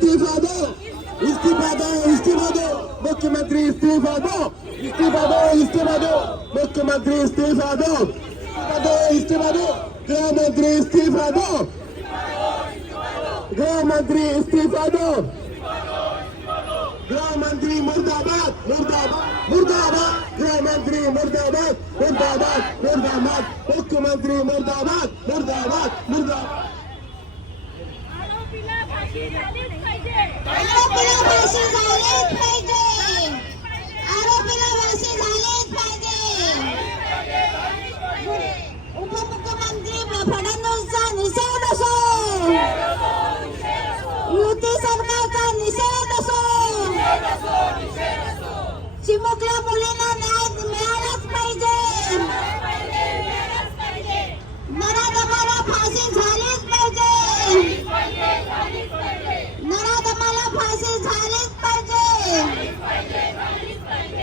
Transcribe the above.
इस्तीफा दो, इस्तीफा दो, इस्तीफा दो, मुख्यमंत्री इस्तीफा दो, इस्तीफा दो, इस्तीफा दो, मुख्यमंत्री इस्तीफा दो, इस्तीफा दो, गृह मंत्री इस्तीफा दो, गृह मंत्री इस्तीफा दो, गृह मंत्री मुर्दाबाद, मुर्दाबाद, मुर्दाबाद, गृह मंत्री मुर्दाबाद, मुर्दाबाद, मुर्दाबाद, मुख्यमंत्री मुर्दाबाद, मुर्दाबाद, मुर्दाबाद। आरोपीला फाशी झालीच पाहिजे. आरोपीला फाशी झालीच पाहिजे. आरोपीला फाशी झालीच पाहिजे. उपमुख्यमंत्री फडणवीसचा निषेध असो, युती सरकारचा निषेध असो, चिमुकल्या मुलींना न्याय